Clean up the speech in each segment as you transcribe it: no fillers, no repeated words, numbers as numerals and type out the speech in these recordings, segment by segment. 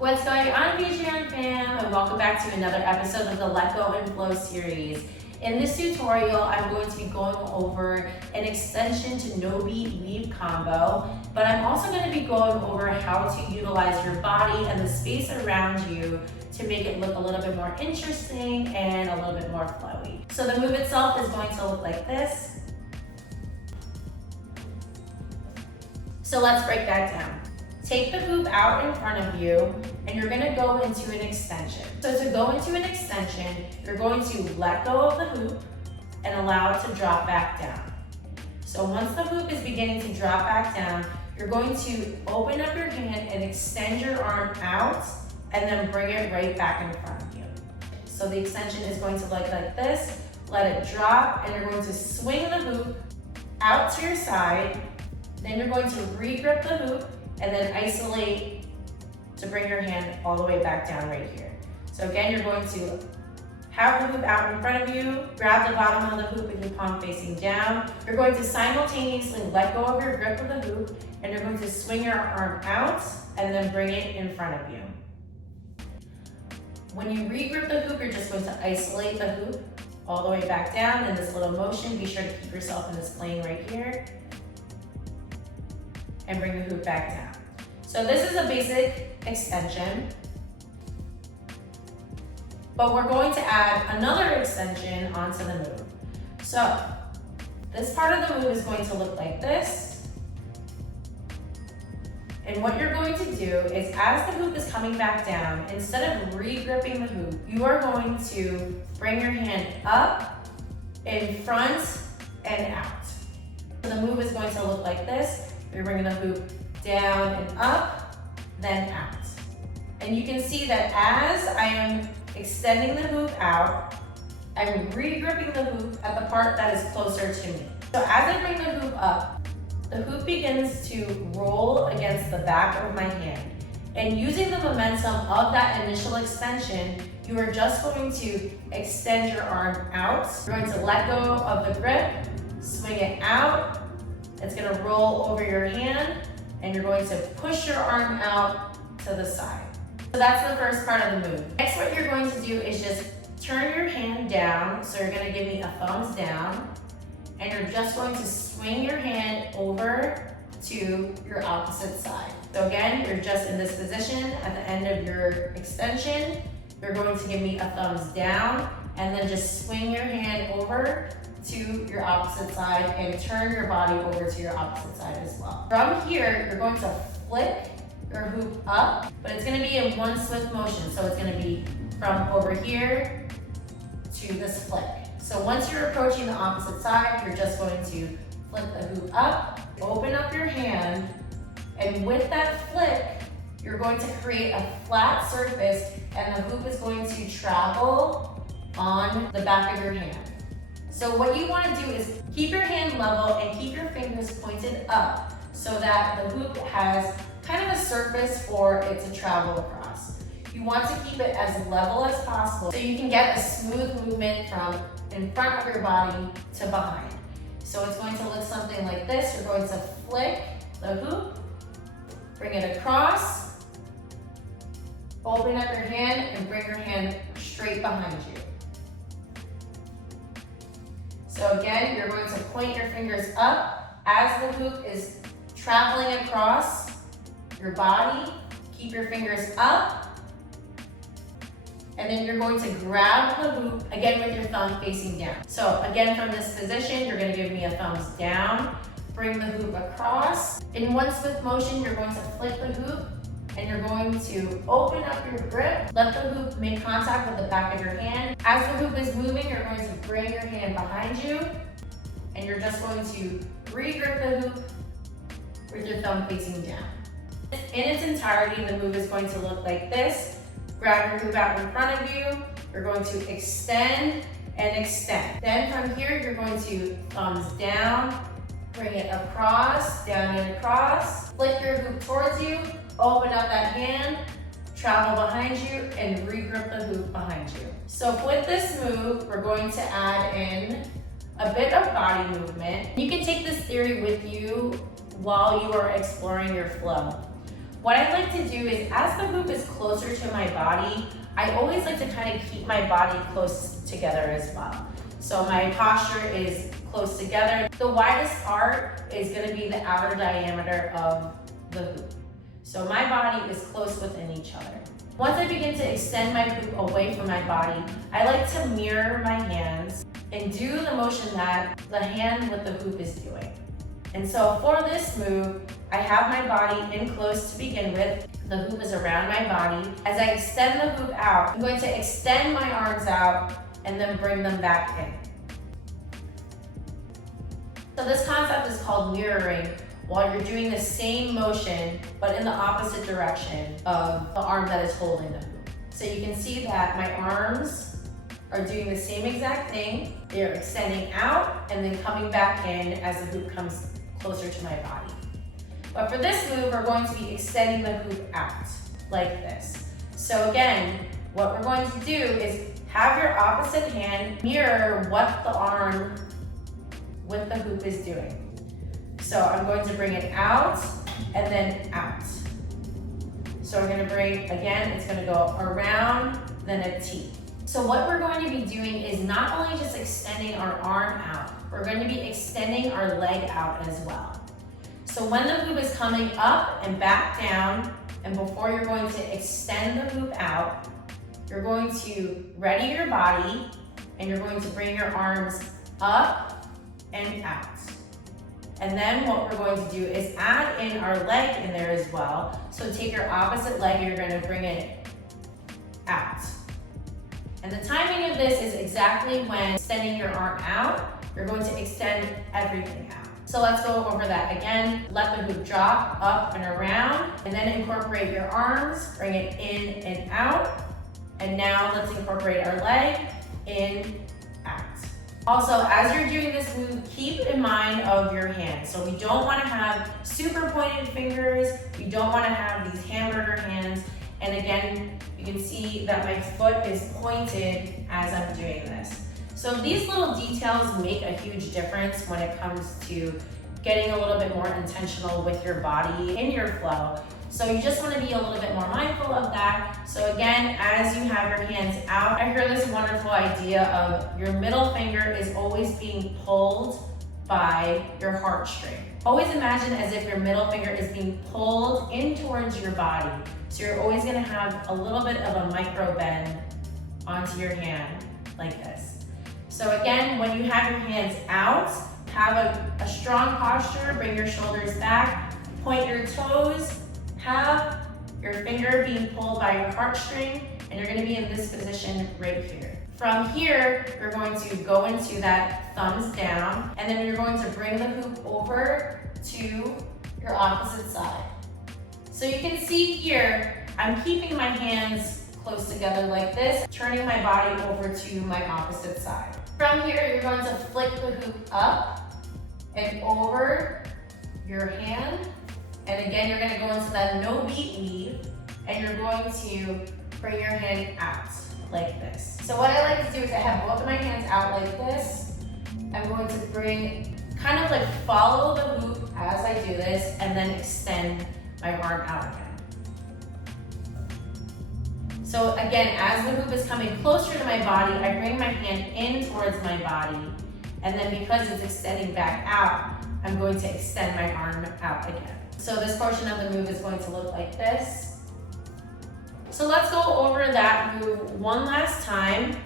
What's going on, Patreon fam? And welcome back to another episode of the Let Go and Flow series. In this tutorial, I'm going to be going over an extension to no beat weave combo, but I'm also going to be going over how to utilize your body and the space around you to make it look a little bit more interesting and a little bit more flowy. So the move itself is going to look like this. So let's break that down. Take the hoop out in front of you and you're going to go into an extension. So to go into an extension, you're going to let go of the hoop and allow it to drop back down. So once the hoop is beginning to drop back down, you're going to open up your hand and extend your arm out and then bring it right back in front of you. So the extension is going to look like this. Let it drop and you're going to swing the hoop out to your side. Then you're going to re-grip the hoop and then isolate to bring your hand all the way back down right here. So again, you're going to have the hoop out in front of you, grab the bottom of the hoop with your palm facing down. You're going to simultaneously let go of your grip of the hoop and you're going to swing your arm out and then bring it in front of you. When you re-grip the hoop, you're just going to isolate the hoop all the way back down in this little motion. Be sure to keep yourself in this plane right here and bring the hoop back down. So this is a basic extension, but we're going to add another extension onto the move. So this part of the move is going to look like this. And what you're going to do is as the hoop is coming back down, instead of re-gripping the hoop, you are going to bring your hand up, in front, and out. So the move is going to look like this. You're bringing the hoop down and up, then out. And you can see that as I am extending the hoop out, I'm re-gripping the hoop at the part that is closer to me. So as I bring the hoop up, the hoop begins to roll against the back of my hand. And using the momentum of that initial extension, you are just going to extend your arm out. You're going to let go of the grip, swing it out. It's going to roll over your hand and you're going to push your arm out to the side. So that's the first part of the move. Next, what you're going to do is just turn your hand down. So you're going to give me a thumbs down and you're just going to swing your hand over to your opposite side. So again, you're just in this position at the end of your extension. You're going to give me a thumbs down and then just swing your hand over to your opposite side and turn your body over to your opposite side as well. From here, you're going to flick your hoop up, but it's going to be in one swift motion. So it's going to be from over here to this flick. So once you're approaching the opposite side, you're just going to flick the hoop up, open up your hand, and with that flick, you're going to create a flat surface and the hoop is going to travel on the back of your hand. So what you want to do is keep your hand level and keep your fingers pointed up so that the hoop has kind of a surface for it to travel across. You want to keep it as level as possible so you can get a smooth movement from in front of your body to behind. So it's going to look something like this. You're going to flick the hoop, bring it across, open up your hand and bring your hand straight behind you. So again, you're going to point your fingers up as the hoop is traveling across your body. Keep your fingers up. And then you're going to grab the hoop, again with your thumb facing down. So again, from this position, you're going to give me a thumbs down. Bring the hoop across. In one swift motion, you're going to flick the hoop and you're going to open up your grip. Let the hoop make contact with the back of your hand. As the hoop is moving, you're going to bring your hand behind you and you're just going to re-grip the hoop with your thumb facing down. In its entirety, the move is going to look like this. Grab your hoop out in front of you. You're going to extend and extend. Then from here, you're going to thumbs down, bring it across, down and across. Flick your hoop towards you. Open up that hand, travel behind you, and re-grip the hoop behind you. So with this move, we're going to add in a bit of body movement. You can take this theory with you while you are exploring your flow. What I like to do is, as the hoop is closer to my body, I always like to kind of keep my body close together as well. So my posture is close together. The widest part is gonna be the outer diameter of the hoop. So my body is close within each other. Once I begin to extend my hoop away from my body, I like to mirror my hands and do the motion that the hand with the hoop is doing. And so for this move, I have my body in close to begin with. The hoop is around my body. As I extend the hoop out, I'm going to extend my arms out and then bring them back in. So this concept is called mirroring, while you're doing the same motion, but in the opposite direction of the arm that is holding the hoop. So you can see that my arms are doing the same exact thing. They're extending out and then coming back in as the hoop comes closer to my body. But for this move, we're going to be extending the hoop out like this. So again, what we're going to do is have your opposite hand mirror what the arm with the hoop is doing. So I'm going to bring it out and then out. So we're going to bring, again, it's going to go around, then a T. So what we're going to be doing is not only just extending our arm out, we're going to be extending our leg out as well. So when the hoop is coming up and back down, and before you're going to extend the hoop out, you're going to ready your body and you're going to bring your arms up and out. And then what we're going to do is add in our leg in there as well. So take your opposite leg and you're going to bring it out. And the timing of this is exactly when extending your arm out, you're going to extend everything out. So let's go over that again. Let the hoop drop up and around, and then incorporate your arms, bring it in and out. And now let's incorporate our leg in, out. Also, as you're doing this move, keep in mind of your hands. So we don't want to have super pointed fingers. We don't want to have these hamburger hands. And again, you can see that my foot is pointed as I'm doing this. So these little details make a huge difference when it comes to getting a little bit more intentional with your body in your flow. So you just want to be a little bit more mindful of that. So again, as you have your hands out, I heard this wonderful idea of your middle finger is always being pulled by your heartstring. Always imagine as if your middle finger is being pulled in towards your body. So you're always going to have a little bit of a micro bend onto your hand like this. So again, when you have your hands out, have a strong posture, bring your shoulders back, point your toes, have your finger being pulled by your heartstring, and you're going to be in this position right here. From here, you're going to go into that thumbs down, and then you're going to bring the hoop over to your opposite side. So you can see here, I'm keeping my hands close together like this, turning my body over to my opposite side. From here, you're going to flick the hoop up and over your hand. And again, you're going to go into that no beat weave, and you're going to bring your hand out like this. So what I like to do is I have both of my hands out like this. I'm going to bring, kind of like follow the hoop as I do this, and then extend my arm out again. So again, as the hoop is coming closer to my body, I bring my hand in towards my body, and then because it's extending back out, I'm going to extend my arm out again. So this portion of the move is going to look like this. So let's go over that move one last time.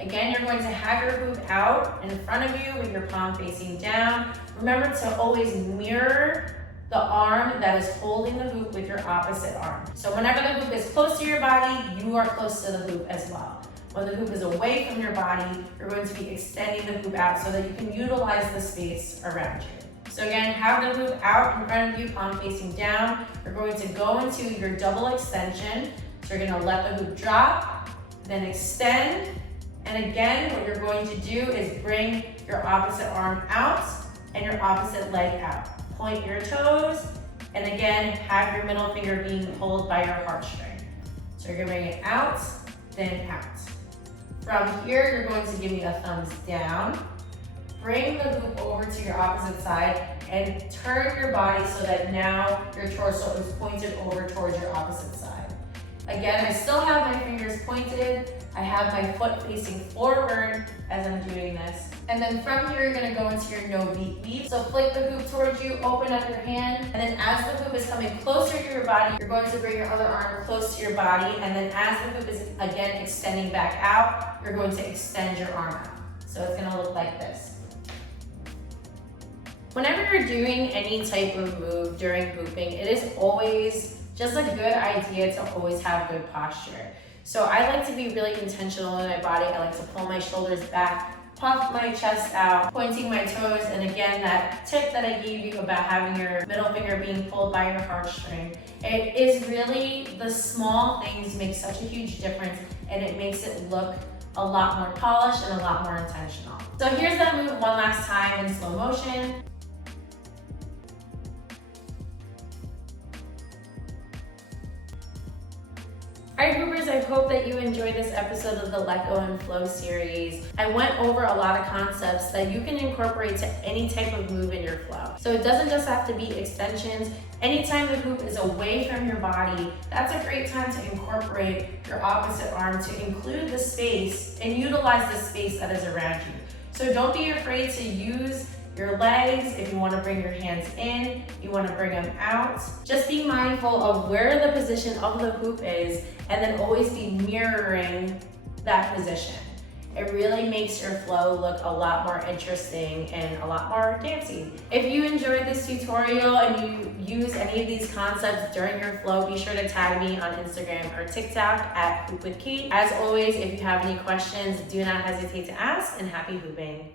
Again, you're going to have your hoop out in front of you with your palm facing down. Remember to always mirror the arm that is holding the hoop with your opposite arm. So whenever the hoop is close to your body, you are close to the hoop as well. When the hoop is away from your body, you're going to be extending the hoop out so that you can utilize the space around you. So again, have the hoop out in front of you, palm facing down. You're going to go into your double extension. So you're gonna let the hoop drop, then extend. And again, what you're going to do is bring your opposite arm out and your opposite leg out. Point your toes, and again, have your middle finger being pulled by your heartstring. So you're gonna bring it out, then out. From here, you're going to give me a thumbs down. Bring the hoop over to your opposite side and turn your body so that now your torso is pointed over towards your opposite side. Again, I still have my fingers pointed. I have my foot facing forward as I'm doing this. And then from here, you're gonna go into your no beat leap. So flick the hoop towards you, open up your hand, and then as the hoop is coming closer to your body, you're going to bring your other arm close to your body, and then as the hoop is again extending back out, you're going to extend your arm out. So it's gonna look like this. Whenever you're doing any type of move during hooping, it is always just a good idea to always have good posture. So I like to be really intentional in my body. I like to pull my shoulders back, puff my chest out, pointing my toes, and again, that tip that I gave you about having your middle finger being pulled by your heartstring. It is really, the small things make such a huge difference, and it makes it look a lot more polished and a lot more intentional. So here's that move one last time in slow motion. Alright Hoopers, I hope that you enjoyed this episode of the Let Go and Flow series. I went over a lot of concepts that you can incorporate to any type of move in your flow. So it doesn't just have to be extensions. Anytime the hoop is away from your body, that's a great time to incorporate your opposite arm to include the space and utilize the space that is around you. So don't be afraid to use your legs. If you want to bring your hands in, you want to bring them out. Just be mindful of where the position of the hoop is, and then always be mirroring that position. It really makes your flow look a lot more interesting and a lot more dancey. If you enjoyed this tutorial and you use any of these concepts during your flow, be sure to tag me on Instagram or TikTok at Hoop with Kate. As always, if you have any questions, do not hesitate to ask, and happy hooping.